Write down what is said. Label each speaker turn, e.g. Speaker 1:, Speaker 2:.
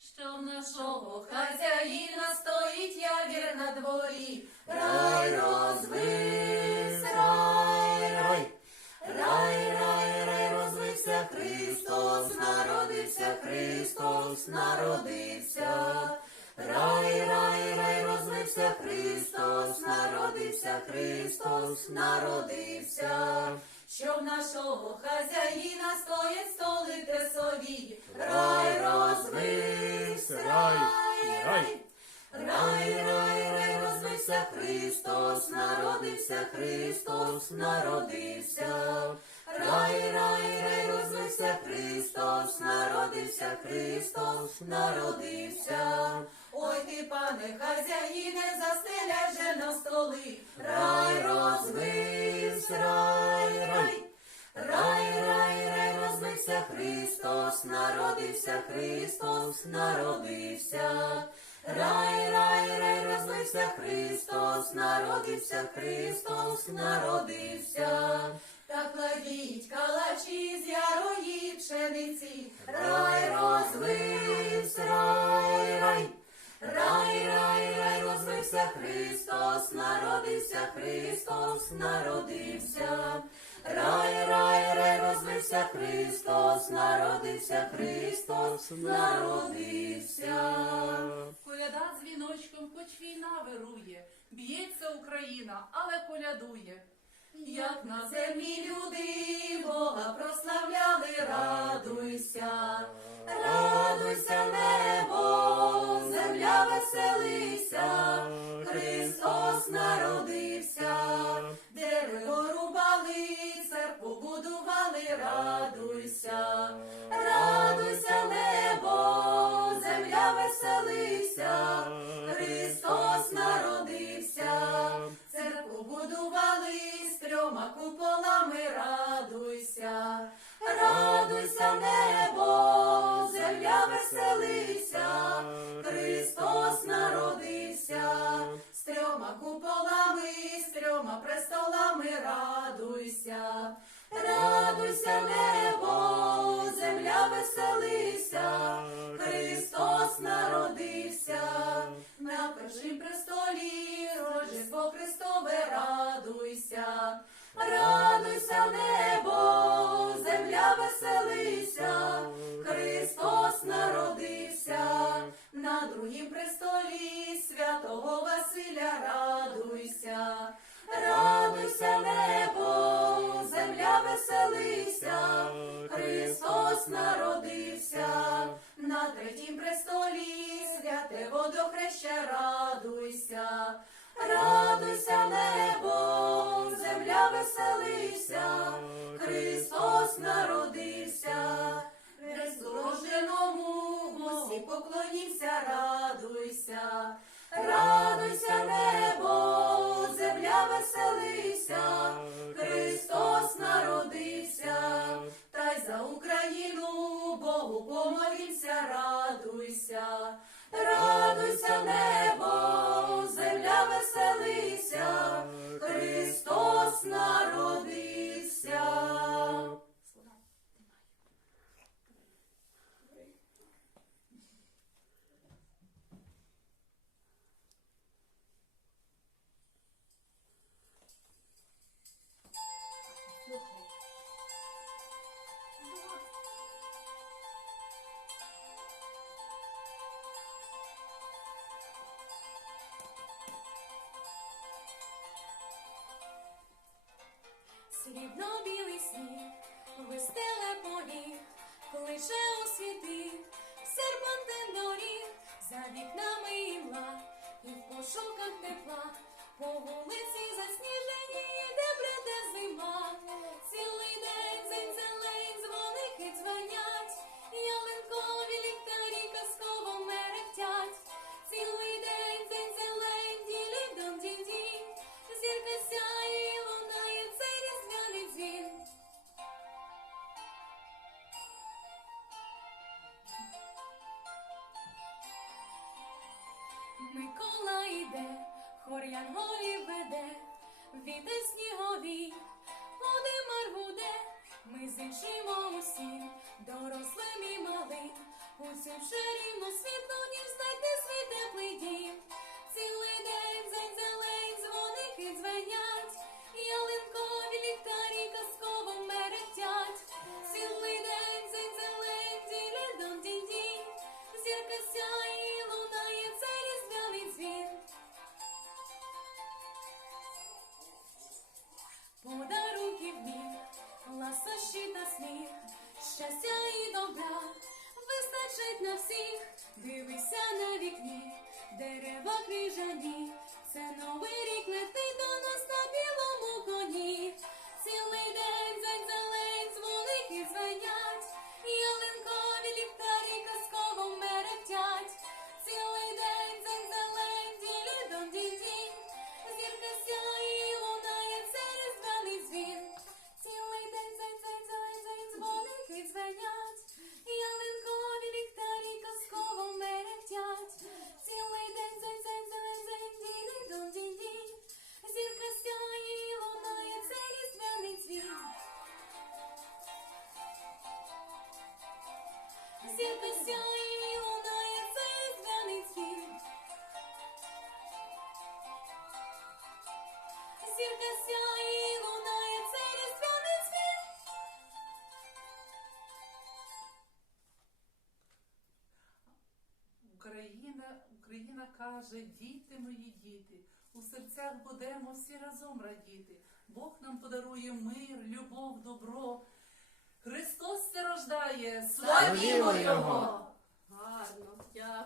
Speaker 1: що в нашого хазяїна стоїть явір на дворі. Рай розвився, рай, рай, рай, рай, рай, розвився Христос, народився Христос, народився. Рай, рай, рай, розвився Христос, народився Христос, народився. Що в нашого хазяїна стоять столи тесові. Рай Христос, народився Христос, народився. Рай, рай, рай, розвився Христос, народився Христос, народився. Ой ти, пане хазяїне, застеляй же на столи. Рай розвився, рай, рай. Рай, рай, рай, розвився Христос, народився Христос, народився. Рай, рай, розлився Христос, народився Христос, народився. Та кладіть калачі з ярої пшениці. Рай розлився, розлився Христос, народився Христос, народився. Рай, рай, рай, розлився Христос, народився Христос, народився.
Speaker 2: Коляда дзвіночком, хоч війна вирує, б'ється Україна, але колядує.
Speaker 1: Як на землі люди Бога прославляли, радуйся, радуйся, небо, земля веселися, радуйся, радуйся, небо, земля веселися, Христос народився, церкву будували з трьома куполами, радуйся, радуйся, небо, земля веселися, Христос народився, з трьома куполами, з трьома престолами, радуйся, радуйся, земля веселися, Христос народився, на першім престолі, Рождество Христове, радуйся, радуйся, небо, земля веселися, Христос народився, на другім престолі святого Василя, радуйся, радуйся, небо, земля веселися, водохреща, радуйся, радуйся, небо, земля веселися,
Speaker 3: Срібно-білий сніг вистеле полі, кличе у світи, серпантин доріг, за вікнами імла, і в пошуках тепла, по вулиці засніжені, де бреде зима, цілий день Микола йде, хор янголів веде, віти снігові, води буде, ми зінчимо усім, дорослим і малим, усім шарівно світло, ніж знайти свій теплий дім, цілий день. всіх, дивися на вікні, дерева крижані, це новий рік летить. зірка сяє, лунає цей звяний дзвін. Зірка лунає цей різдвяний
Speaker 2: Україна каже, діти мої діти, у серцях будемо всі разом радіти. Бог нам подарує мир, любов, добро. Христос се рождає,
Speaker 1: славімо
Speaker 2: Його!
Speaker 1: Його!
Speaker 3: Гарно, дякую.